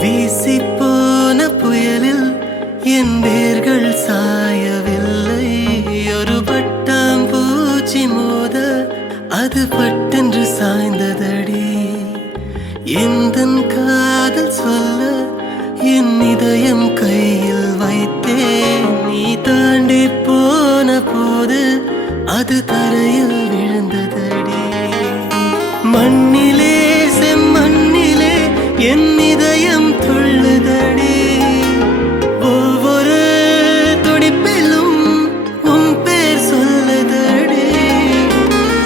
வீசிப்போன புயலில் என் வேர்கள் சாயவில்லை. ஒரு பட்டாம்பூச்சி மோத அது பட்டென்று சாய்ந்ததடி. எந்தன் காதல் சொல்ல என் இதயம் கையில் வைத்தேன். நீ தாண்டி போன போது அது தரையில் விழுந்ததடி. மண்ணிலே செம்மண்ணிலே என் இதயம் துள்ளுதடி. ஒவ்வொரு துடிப்பிலும் உன் பேர் சொல்லுதடி.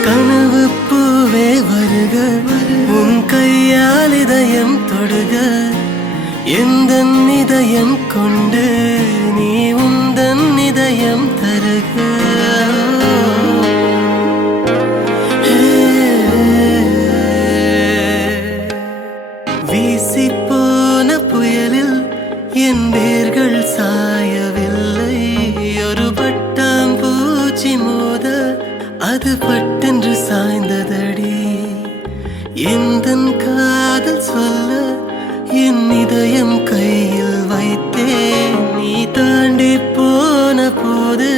கனவு பூவே வருக, உன் கையால் இதயம் தொடுக. எந்த இதயம் கொண்டு நீ உந்தன் இதயம் தருக. வீசிப்போன புயலில் என் வேர்கள் சாயவில்லை. ஒரு பட்டாம்பூச்சி மோத அது பட்டென்று சாய்ந்ததடி. எந்தன் காதல் சொல்ல என் இதயம் கையில் வைத்தேன். நீ தாண்டி போன போது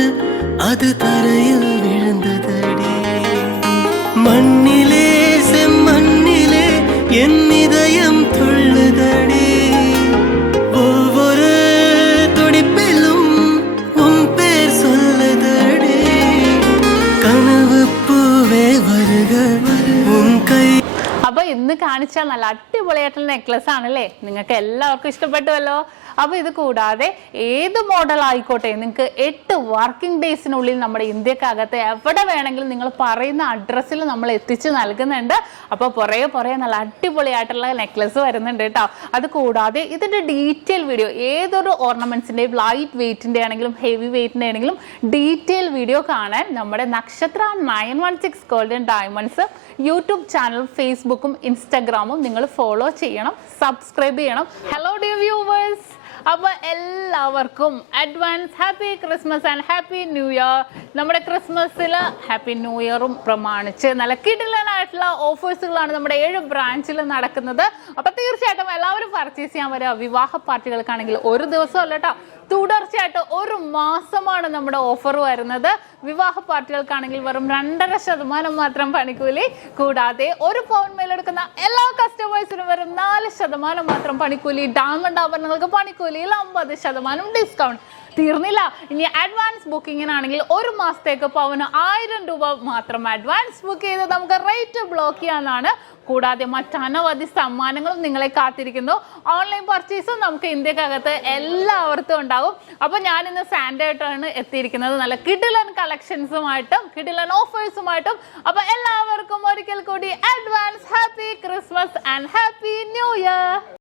அது தரையில் விழுந்ததடி. மண்ணிலே செம்மண்ணிலே என் இதயம் துள்ளுதடி. ஒவ்வொரு துடிப்பிலும் உன் பேர் சொல்லுதடி. கனவு பூவே வருக, உன் கை. അപ്പോൾ ഇന്ന് കാണിച്ചാൽ നല്ല അടിപൊളിയായിട്ടുള്ള നെക്ലസ് ആണല്ലേ, നിങ്ങൾക്ക് എല്ലാവർക്കും ഇഷ്ടപ്പെട്ടുവല്ലോ. അപ്പോൾ ഇത് കൂടാതെ ഏത് മോഡൽ ആയിക്കോട്ടെ നിങ്ങൾക്ക് 8 വർക്കിംഗ് ഡേയ്സിനുള്ളിൽ നമ്മുടെ ഇന്ത്യക്കകത്ത് എവിടെ വേണമെങ്കിലും നിങ്ങൾ പറയുന്ന അഡ്രസ്സിൽ നമ്മൾ എത്തിച്ച് നൽകുന്നുണ്ട്. അപ്പോൾ പുറകെ നല്ല അടിപൊളിയായിട്ടുള്ള നെക്ലസ് വരുന്നുണ്ട് കേട്ടോ. അത് കൂടാതെ ഇതിൻ്റെ ഡീറ്റെയിൽ വീഡിയോ ഏതൊരു ഓർണമെന്റ്സിൻ്റെയും ലൈറ്റ് വെയ്റ്റിൻ്റെ ആണെങ്കിലും ഹെവി വെയ്റ്റിൻ്റെ ആണെങ്കിലും ഡീറ്റെയിൽ വീഡിയോ കാണാൻ നമ്മുടെ നക്ഷത്ര 916 ഗോൾഡൻ ഡയമണ്ട്സ് യൂട്യൂബ് ചാനൽ ഫേസ്ബുക്കും ഇൻസ്റ്റാഗ്രാമും നിങ്ങൾ ഫോളോ ചെയ്യണം, സബ്സ്ക്രൈബ് ചെയ്യണം. ഹലോ ഡിയർ വ്യൂവേഴ്സ്, അപ്പോൾ എല്ലാവർക്കും advance happy Christmas and happy new year. നമ്മുടെ ക്രിസ്മസിൽ ഹാപ്പി ന്യൂ ഇയറും പ്രമാണിച്ച് നല്ല കിടിലനായിട്ടുള്ള ഓഫേഴ്സുകളാണ് നമ്മുടെ 7 ബ്രാഞ്ചിൽ നടക്കുന്നത്. അപ്പോൾ തീർച്ചയായിട്ടും എല്ലാവരും പർച്ചേസ് ചെയ്യാൻ വരിക. വിവാഹ പാർട്ടികൾക്കാണെങ്കിൽ ഒരു ദിവസമല്ല കേട്ടോ, തുടർച്ചയായിട്ട് 1 മാസമാണ് നമ്മുടെ ഓഫർ വരുന്നത്. വിവാഹ പാർട്ടികൾക്കാണെങ്കിൽ വെറും 2.5% മാത്രം പണിക്കൂലി. കൂടാതെ 1 പൗൺ മേലെടുക്കുന്ന എല്ലാ കസ്റ്റമേഴ്സിനും വെറും 4% മാത്രം പണിക്കൂലി. ഡയമണ്ട് ആഭരണങ്ങൾക്ക് പണിക്കൂലിയിൽ 50% ഡിസ്കൗണ്ട്. തീർന്നില്ല, ഇനി അഡ്വാൻസ് ബുക്കിങ്ങിനാണെങ്കിൽ 1 മാസത്തേക്ക് പവന് 1000 രൂപ മാത്രം അഡ്വാൻസ് ബുക്ക് ചെയ്ത് നമുക്ക് റേറ്റ് ബ്ലോക്ക് ചെയ്യാനാണ്. കൂടാതെ മറ്റനവധി സമ്മാനങ്ങളും നിങ്ങളെ കാത്തിരിക്കുന്നു. ഓൺലൈൻ പർച്ചേസും നമുക്ക് ഇന്ത്യക്കകത്ത് എല്ലാവർക്കും ഉണ്ടാകും. അപ്പോൾ ഞാൻ ഇന്ന് സാൻഡേ ആയിട്ടാണ് എത്തിയിരിക്കുന്നത്, നല്ല കിടിലൻ കളക്ഷൻസുമായിട്ടും കിടിലൻ ഓഫേഴ്സുമായിട്ടും. അപ്പോൾ എല്ലാവർക്കും ഒരിക്കൽ കൂടി advance happy Christmas and happy